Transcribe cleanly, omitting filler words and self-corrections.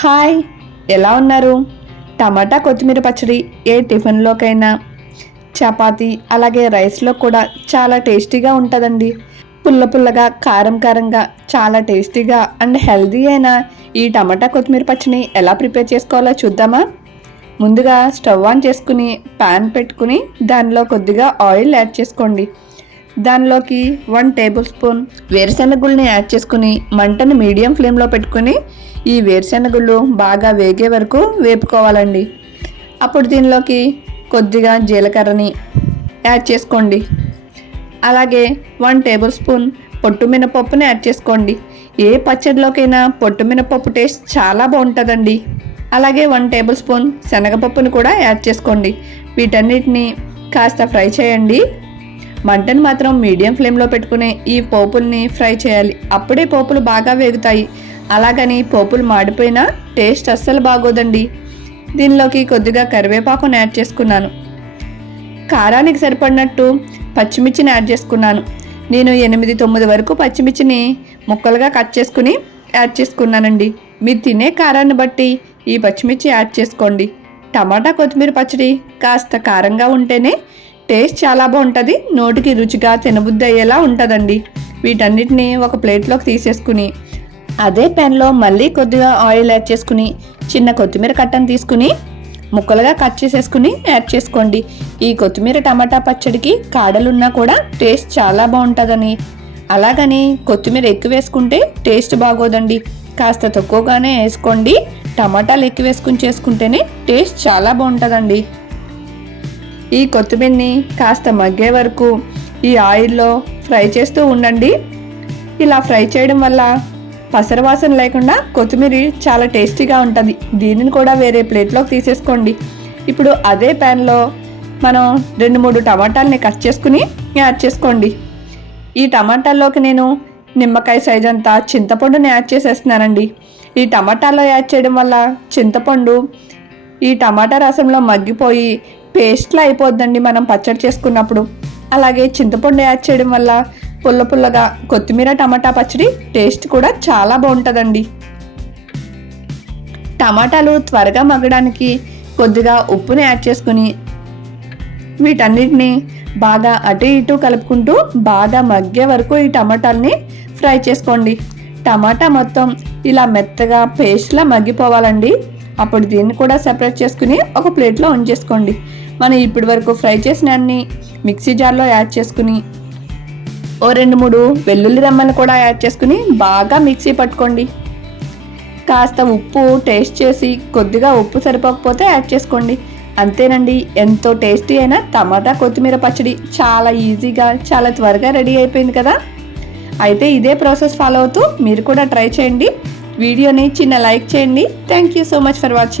Hi, ఎలా ఉన్నారు? టమాటా కొత్తిమీర పచ్చడి ఏ టిఫిన్లోకైనా, చపాతీ అలాగే రైస్లో కూడా చాలా టేస్టీగా ఉంటుందండి. పుల్ల పుల్లగా, కారం కారంగా చాలా టేస్టీగా అండ్ హెల్దీ అయిన ఈ టమాటా కొత్తిమీర పచ్చడిని ఎలా ప్రిపేర్ చేసుకోవాలో చూద్దామా? ముందుగా స్టవ్ ఆన్ చేసుకుని ప్యాన్ పెట్టుకుని దానిలో కొద్దిగా ఆయిల్ యాడ్ చేసుకోండి. దానిలోకి 1 టేబుల్ స్పూన్ వేరుశెనగుళ్ళని యాడ్ చేసుకుని మంటను మీడియం ఫ్లేమ్లో పెట్టుకుని ఈ వేరుశెనగుళ్ళు బాగా వేగే వరకు వేపుకోవాలండి. అప్పుడు దీనిలోకి కొద్దిగా జీలకర్రని యాడ్ చేసుకోండి. అలాగే 1 టేబుల్ స్పూన్ పొట్టు మినపప్పుని యాడ్ చేసుకోండి. ఏ పచ్చడిలోకైనా పొట్టు మినపప్పు టేస్ట్ చాలా బాగుంటుందండి. అలాగే 1 టేబుల్ స్పూన్ శనగపప్పుని కూడా యాడ్ చేసుకోండి. వీటన్నిటిని కాస్త ఫ్రై చేయండి. మంటను మాత్రం మీడియం ఫ్లేమ్లో పెట్టుకుని ఈ పోపుల్ని ఫ్రై చేయాలి. అప్పుడే పోపులు బాగా వేగుతాయి. అలాగని పోపులు మాడిపోయినా టేస్ట్ అస్సలు బాగోదండి. దీనిలోకి కొద్దిగా కరివేపాకుని యాడ్ చేసుకున్నాను. కారానికి సరిపడినట్టు పచ్చిమిర్చిని యాడ్ చేసుకున్నాను. నేను 8-9 వరకు పచ్చిమిర్చిని ముక్కలుగా కట్ చేసుకుని యాడ్ చేసుకున్నానండి. మీరు తినే కారాన్ని బట్టి ఈ పచ్చిమిర్చి యాడ్ చేసుకోండి. టమాటా కొత్తిమీర పచ్చడి కాస్త కారంగా ఉంటేనే టేస్ట్ చాలా బాగుంటుంది. నోటికి రుచిగా తినబుద్ధి అయ్యేలా ఉంటుందండి. వీటన్నిటిని ఒక ప్లేట్లోకి తీసేసుకుని అదే ప్యాన్లో మళ్ళీ కొద్దిగా ఆయిల్ యాడ్ చేసుకుని చిన్న కొత్తిమీర కట్టను తీసుకుని ముక్కలుగా కట్ చేసేసుకుని యాడ్ చేసుకోండి. ఈ కొత్తిమీర టమాటా పచ్చడికి కాడలున్నా కూడా టేస్ట్ చాలా బాగుంటుందని, అలాగని కొత్తిమీర ఎక్కువ వేసుకుంటే టేస్ట్ బాగోదండి. కాస్త తక్కువగానే వేసుకోండి. టమాటాలు ఎక్కువ వేసుకుని చేసుకుంటేనే టేస్ట్ చాలా బాగుంటుందండి. ఈ కొత్తిమీరని కాస్త మగ్గే వరకు ఈ ఆయిల్లో ఫ్రై చేస్తూ ఉండండి. ఇలా ఫ్రై చేయడం వల్ల పసరవాసన లేకుండా కొత్తిమీర చాలా టేస్టీగా ఉంటుంది. దీనిని కూడా వేరే ప్లేట్లోకి తీసేసుకోండి. ఇప్పుడు అదే ప్యాన్లో మనం 2-3 టమాటాలని కట్ చేసుకుని యాడ్ చేసుకోండి. ఈ టమాటాల్లోకి నేను నిమ్మకాయ సైజ్ అంతా చింతపండుని యాడ్ చేసేస్తున్నానండి. ఈ టమాటాలో యాడ్ చేయడం వల్ల చింతపండు ఈ టమాటా రసంలో మగ్గిపోయి పేస్ట్లా అయిపోద్దండి మనం పచ్చడి చేసుకున్నప్పుడు. అలాగే చింతపండు యాడ్ చేయడం వల్ల పుల్ల పుల్లగా కొత్తిమీర టమాటా పచ్చడి టేస్ట్ కూడా చాలా బాగుంటుందండి. టమాటాలు త్వరగా మగ్గడానికి కొద్దిగా ఉప్పుని యాడ్ చేసుకుని వీటన్నిటిని బాగా అటు ఇటు కలుపుకుంటూ బాగా మగ్గే వరకు ఈ టమాటాలని ఫ్రై చేసుకోండి. టమాటా మొత్తం ఇలా మెత్తగా పేస్ట్లా మగ్గిపోవాలండి. అప్పుడు దీన్ని కూడా సెపరేట్ చేసుకుని ఒక ప్లేట్లో ఉంచేసుకోండి. మనం ఇప్పటి వరకు ఫ్రై చేసిన అన్ని మిక్సీ జార్లో యాడ్ చేసుకుని 2-3 వెల్లుల్లి రెమ్మలు కూడా యాడ్ చేసుకుని బాగా మిక్సీ పట్టుకోండి. కాస్త ఉప్పు టేస్ట్ చేసి కొద్దిగా ఉప్పు సరిపోకపోతే యాడ్ చేసుకోండి. అంతేనండి, ఎంతో టేస్టీ అయిన టమాటా కొత్తిమీర పచ్చడి చాలా ఈజీగా చాలా త్వరగా రెడీ అయిపోయింది కదా. అయితే ఇదే ప్రాసెస్ ఫాలో అవుతూ మీరు కూడా ట్రై చేయండి. వీడియోని చిన్న లైక్ చేయండి. Thank you so much for watching.